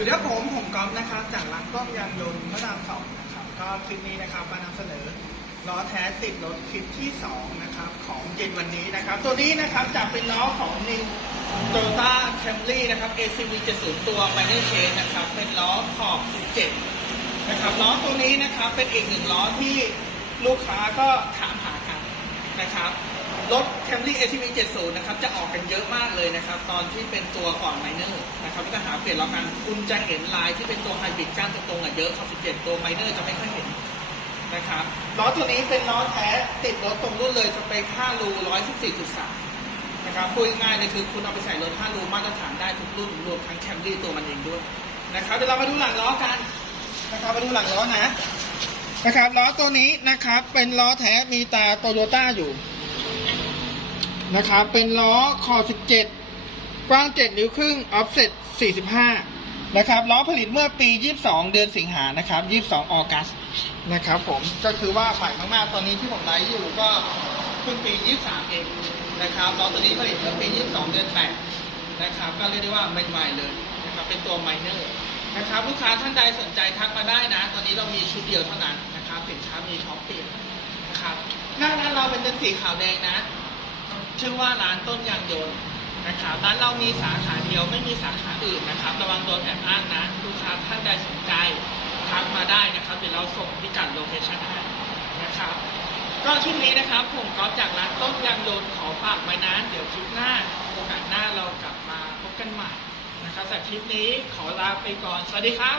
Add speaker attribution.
Speaker 1: วัสดีครับผมผมก๊อฟนะครับจากร้านกล้องยางยนต์พระรามสองนะครับก็คลิปนี้นะครับมานำเสนอล้อแท้ติดรถคลิปที่สองนะครับของเย็นวันนี้นะครับ ตัวนี้นะครับจะเป็นล้อของ New Toyota Camry นะครับ ACV 70ตัว Minor Change นะครับเป็นล้อขอบ 17 นะครับล้อตัวนี้นะครับเป็นอีกหนึ่งล้อที่ลูกค้าก็ถามหา รถ Camry ACV 70 นะครับ จะออกกันเยอะมากเลยนะครับ ตอนที่เป็นตัวก่อนไมเนอร์นะครับก็หาเปลี่ยนแล้อกันคุณจะเห็นลายที่เป็นตัวไฮบริดก้านตรงๆอะเยอะครับ17 ตัวไมเนอร์จะไม่ค่อยเห็นนะครับล้อตัวนี้เป็นล้อแท้ติดรถตรงรุ่นเลยสเปค5รู114.3 นะครับพูดง่ายๆเลยคือคุณเอาไปใส่รถ5รูมาตรฐานได้ทุกรุ่นรวมทั้ง Camry ตัวมันเองด้วยนะครับเดี๋ยวเรามาดูหลังล้อกันนะครับมาดูหลังล้อนะนะครับล้อตัวนี้นะครับเป็นล้อแท้มีตาโตโยต้าอยู่ นะครับ เป็นล้อคอ 17 กว้าง 7 นิ้วครึ่งออฟเซต45 นะครับ ล้อผลิตเมื่อปี 22 เดือนสิงหานะครับ 22 ออกัสนะครับผม ก็คือว่าใหม่มาก ๆ ตอนนี้ที่ผมไลฟ์อยู่ก็เพิ่งปี 23 เองนะครับ ล้อตัวนี้ผลิตเมื่อปี 22 เดือน 8 นะครับ ก็เรียกได้ว่าใหม่ๆเลยนะครับ เป็นตัวไมเนอร์นะครับลูกค้าท่านใดสนใจทักมาได้นะ ตอนนี้เรามีชุดเดียวเท่านั้นนะครับสินค้ามีพร้อมเปลี่ยนนะครับหน้าร้านเราเป็นเป็นสีขาวแดงนะ ชื่อว่าร้านต้นยางยนต์นะครับร้านเรามีสาขาเดียวไม่มีสาขาอื่นนะครับ ระวังโดนแอบอ้างนะลูกค้าท่านใดสนใจทักมาได้นะครับเดี๋ยวเราส่งพิกัดโลเคชั่นให้นะครับก็คลิปนี้นะครับผมก็จากร้านต้นยางยนต์ขอฝากไว้นะเดี๋ยวคลิปหน้าโอกาสหน้าเรากลับมาพบกันใหม่นะครับแต่คลิปนี้ขอลาไปก่อนสวัสดีครับ